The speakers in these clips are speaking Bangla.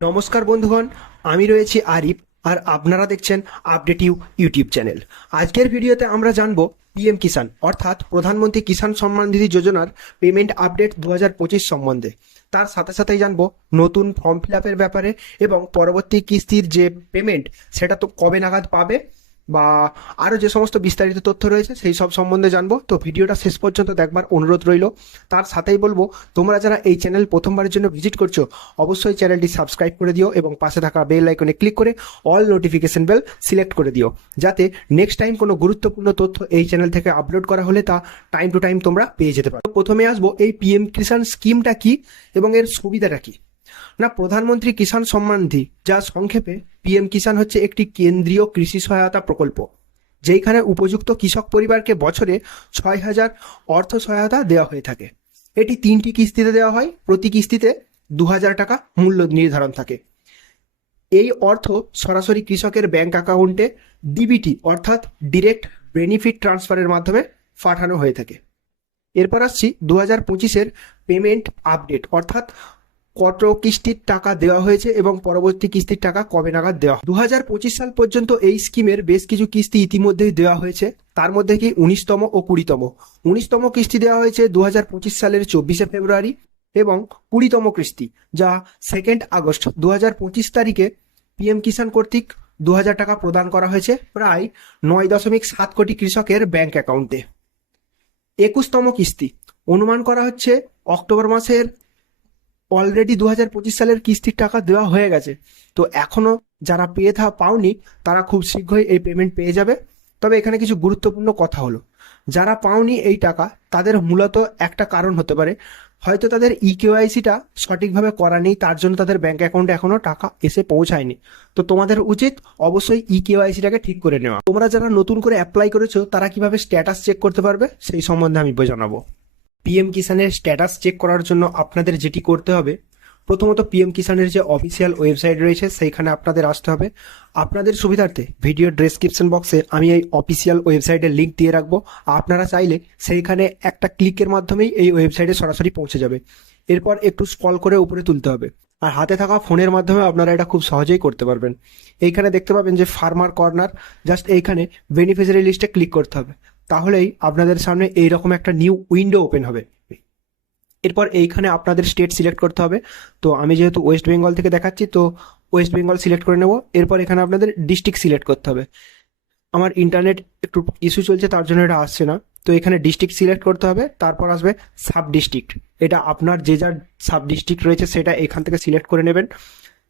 নমস্কার বন্ধুগণ, আমি রয়েছি আরিফ আর আপনারা দেখছেন আপডেট ইউ ইউটিউব চ্যানেল। আজকের ভিডিওতে আমরা জানব পিএম কিষাণ, অর্থাৎ প্রধানমন্ত্রী কিষাণ সম্মান নিধি যোজনার পেমেন্ট আপডেট দু হাজার পঁচিশ সম্বন্ধে। তার সাথে সাথেই জানব নতুন ফর্ম ফিল ব্যাপারে এবং পরবর্তী কিস্তির যে পেমেন্ট, সেটা তো কবে নাগাদ পাবে বা আরও যে সমস্ত বিস্তারিত তথ্য রয়েছে, সেই সব সম্বন্ধে জানব। তো ভিডিওটা শেষ পর্যন্ত দেখবার অনুরোধ রইল। তার সাথেই বলব, তোমরা যারা এই চ্যানেল প্রথমবারের জন্য ভিজিট করছ, অবশ্যই চ্যানেলটি সাবস্ক্রাইব করে দিও এবং পাশে থাকা বেল আইকনে ক্লিক করে অল নোটিফিকেশন বেল সিলেক্ট করে দিও। যাতে নেক্সট টাইম কোনো গুরুত্বপূর্ণ তথ্য এই চ্যানেল থেকে আপলোড করা হলে তা টাইম টু টাইম তোমরা পেয়ে যেতে পারো। প্রথমে আসব, এই পিএম কিষাণ স্কিমটা কি এবং এর সুবিধাটা কি? না, প্রধানমন্ত্রী কিষাণ সম্মান নিধি, যা সংক্ষেপে পিএম কিষাণ হচ্ছে একটি কেন্দ্রীয় কৃষি সহায়তা প্রকল্প যেখানে উপযুক্ত কৃষক পরিবারকে বছরে ছয় হাজার অর্থ সহায়তা দেওয়া হয়ে থাকে। এটি তিনটি কিস্তিতে দেওয়া হয়, প্রতি কিস্তিতে দু হাজার টাকা মূল্য নির্ধারণ থাকে। এই অর্থ সরাসরি কৃষকের ব্যাংক অ্যাকাউন্টে ডিবিটি, অর্থাৎ ডিরেক্ট বেনিফিট ট্রান্সফারের মাধ্যমে পাঠানো হয়ে থাকে। এরপর আসছি দু হাজার পঁচিশের পেমেন্ট আপডেট, অর্থাৎ কত কিস্তির টাকা দেওয়া হয়েছে এবং পরবর্তী কিস্তির টাকা কবে নাগাদ দেওয়া দু হাজার পঁচিশ সাল পর্যন্ত এই স্কিমের বেশ কিছু কিস্তি ইতিমধ্যেই দেওয়া হয়েছে। তার মধ্যে কি উনিশতম ও কুড়িতম? উনিশতম কিস্তি দেওয়া হয়েছে দু হাজার পঁচিশ সালের চব্বিশে ফেব্রুয়ারি এবং কুড়িতম কিস্তি, যা সেকেন্ড আগস্ট দু হাজার পঁচিশ তারিখে পিএম কিষাণ কর্তৃক দু হাজার টাকা প্রদান করা হয়েছে প্রায় নয় দশমিক সাত কোটি কৃষকের ব্যাংক অ্যাকাউন্টে। একুশতম কিস্তি, অনুমান করা হচ্ছে অক্টোবর মাসের অলরেডি দু হাজার পঁচিশ সালের কিস্তির টাকা দেওয়া হয়ে গেছে। তো এখনও যারা পেয়ে থা, পাওনি, তারা খুব শীঘ্রই এই পেমেন্ট পেয়ে যাবে। তবে এখানে কিছু গুরুত্বপূর্ণ কথা হলো। যারা পাওনি এই টাকা, তাদের মূলত একটা কারণ হতে পারে। হয়তো তাদের ই কেওয়াইসিটা সঠিকভাবে করা নেই, তার জন্য তাদের ব্যাঙ্ক অ্যাকাউন্টে এখনও টাকা এসে পৌঁছায়নি। তো তোমাদের উচিত অবশ্যই ই কেওয়াইসিটাকে ঠিক করে নেওয়া। তোমরা যারা নতুন করে অ্যাপ্লাই করেছ, তারা কীভাবে স্ট্যাটাস চেক করতে পারবে, সেই সম্বন্ধে আমি জানাব পিএম কিষানের স্ট্যাটাস চেক করার জন্য আপনাদের যেটি করতে হবে, প্রথমত পিএম কিষানের যে অফিসিয়াল ওয়েবসাইট রয়েছে, সেইখানে আপনাদের আসতে হবে। আপনাদের সুবিধার্থে ভিডিও ডেসক্রিপশন বক্সে আমি এই অফিসিয়াল ওয়েবসাইটের লিঙ্ক দিয়ে রাখব। আপনারা চাইলে সেইখানে একটা ক্লিকের মাধ্যমেই এই ওয়েবসাইটে সরাসরি পৌঁছে যাবে। এরপর একটু স্ক্রল করে উপরে তুলতে হবে। আর হাতে থাকা ফোনের মাধ্যমে আপনারা এটা খুব সহজেই করতে পারবেন। এইখানে দেখতে পাবেন যে ফার্মার কর্নার জাস্ট এইখানে বেনিফিশিয়ারি লিস্টে ক্লিক করতে হবে। তাহলেই আপনাদের সামনে এইরকম একটা নিউ উইন্ডো ওপেন হবে। এরপর এইখানে আপনাদের স্টেট সিলেক্ট করতে হবে। তো আমি যেহেতু ওয়েস্ট বেঙ্গল থেকে দেখাচ্ছি, তো ওয়েস্ট বেঙ্গল সিলেক্ট করে নেব। এরপর এখানে আপনাদের ডিস্ট্রিক্ট সিলেক্ট করতে হবে। আমার ইন্টারনেট একটু ইস্যু চলছে, তার জন্য এটা আসছে না। তো এখানে ডিস্ট্রিক্ট সিলেক্ট করতে হবে, তারপর আসবে সাব ডিস্ট্রিক্ট এটা আপনার যে যার সাব ডিস্ট্রিক্ট রয়েছে, সেটা এখান থেকে সিলেক্ট করে নেবেন।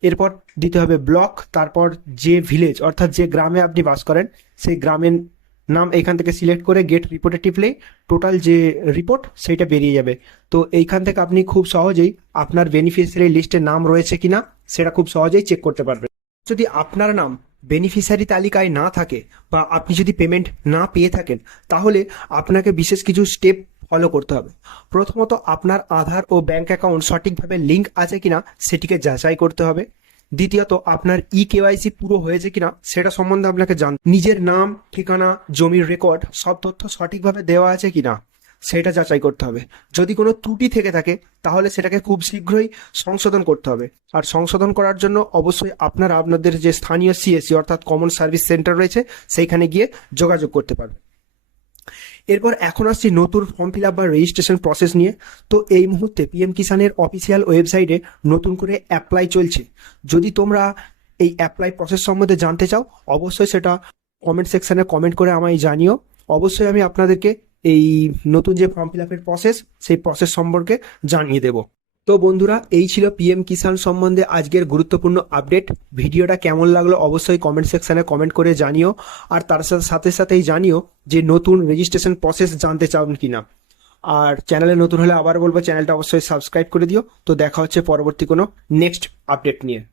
এরপর দিতে হবে ব্লক, তারপর যে ভিলেজ, অর্থাৎ যে গ্রামে আপনি বাস করেন, সেই গ্রামের নাম এখান থেকে সিলেক্ট করে গেট রিপোর্টে টিপলেই টোটাল যে রিপোর্ট সেইটা বেরিয়ে যাবে। তো এইখান থেকে আপনি খুব সহজেই আপনার বেনিফিশিয়ারি লিস্টে নাম রয়েছে কিনা সেটা খুব সহজেই চেক করতে পারবেন। যদি আপনার নাম বেনিফিশিয়ারি তালিকায় না থাকে বা আপনি যদি পেমেন্ট না পেয়ে থাকেন, তাহলে আপনাকে বিশেষ কিছু স্টেপ ফলো করতে হবে। প্রথমত আপনার আধার ও ব্যাংক অ্যাকাউন্ট সঠিকভাবে লিঙ্ক আছে কিনা সেটিকে যাচাই করতে হবে। দ্বিতীয়ত, আপনার ই কেওয়াইসি পুরো হয়েছে কিনা, সেটা সম্বন্ধে আপনাকে জান, নিজের নাম, ঠিকানা, জমির রেকর্ড সব তথ্য সঠিকভাবে দেওয়া আছে কিনা, সেটা যাচাই করতে হবে। যদি কোনো ত্রুটি থেকে থাকে, তাহলে সেটাকে খুব শীঘ্রই সংশোধন করতে হবে। আর সংশোধন করার জন্য অবশ্যই আপনারা আপনাদের যে স্থানীয় সিএসসি অর্থাৎ কমন সার্ভিস সেন্টার রয়েছে, সেইখানে গিয়ে যোগাযোগ করতে পারবে এরপর এখন আসছি নতুন ফর্ম ফিল আপ বা রেজিস্ট্রেশন প্রসেস নিয়ে। তো এই মুহূর্তে পিএম কিষানের অফিসিয়াল ওয়েবসাইটে নতুন করে অ্যাপ্লাই চলছে। যদি তোমরা এই অ্যাপ্লাই প্রসেস সম্বন্ধে জানতে চাও, অবশ্যই সেটা কমেন্ট সেকশানে কমেন্ট করে আমায় জানিও। অবশ্যই আমি আপনাদেরকে এই নতুন যে ফর্ম ফিল আপের প্রসেস সেই প্রসেস সম্পর্কে জানিয়ে দেবো। তো বন্ধুরা, এই ছিল পিএম কিষাণ সম্বন্ধে আজকের গুরুত্বপূর্ণ আপডেট ভিডিওটা কেমন লাগল অবশ্যই কমেন্ট সেকশানে কমেন্ট করে জানিও। আর তার সাথে সাথে, সাথেই জানিও যে নতুন রেজিস্ট্রেশন প্রসেস জানতে চান কিনা। আর চ্যানেলে নতুন হলে আবার বলব চ্যানেলটা অবশ্যই সাবস্ক্রাইব করে দিও। তো দেখা হচ্ছে পরবর্তী কোনো নেক্সট আপডেট নিয়ে।